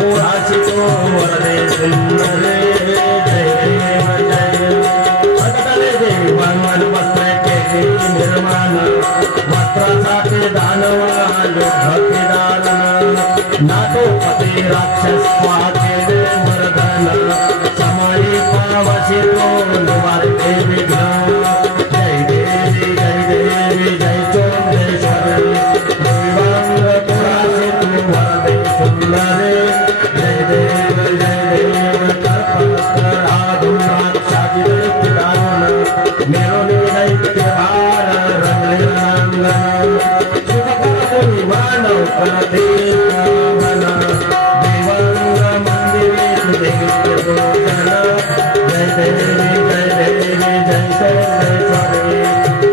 पुराची तो वरदे सुंदरे जय देव जय कुळाशी तो निवारते विघ्न जय देवी जय चोंडेश्वरी देवांग कुळाशी तू वरदे सुंदरे जय देव तर्पणाधुनाथ शाजित दारुण मेरोनी दैत्य भार रंगले अंगण शुभकर्तुनी मानव करते मन देवांग मंदिरे दैत्य पूजन जय देवी जय सोमेश्वरी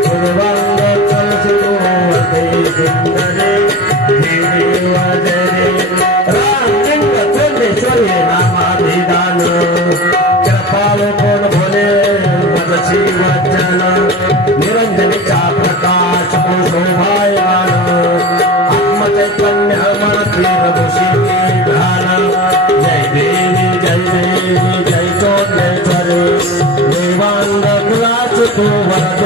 देवांग कलशी तू वरदे सुंदरे देवी जय रामलिंग चोंडेश्वरी नामाभिधान कृपाल कोण भोले वदसी वचन निरंजनीचा प्रकाश शोभायमान आत्मचैतन्य मनती रघुशी ध्यान जय देवी जय चोंडेश्वरी देवांग कुळाची तू वरदे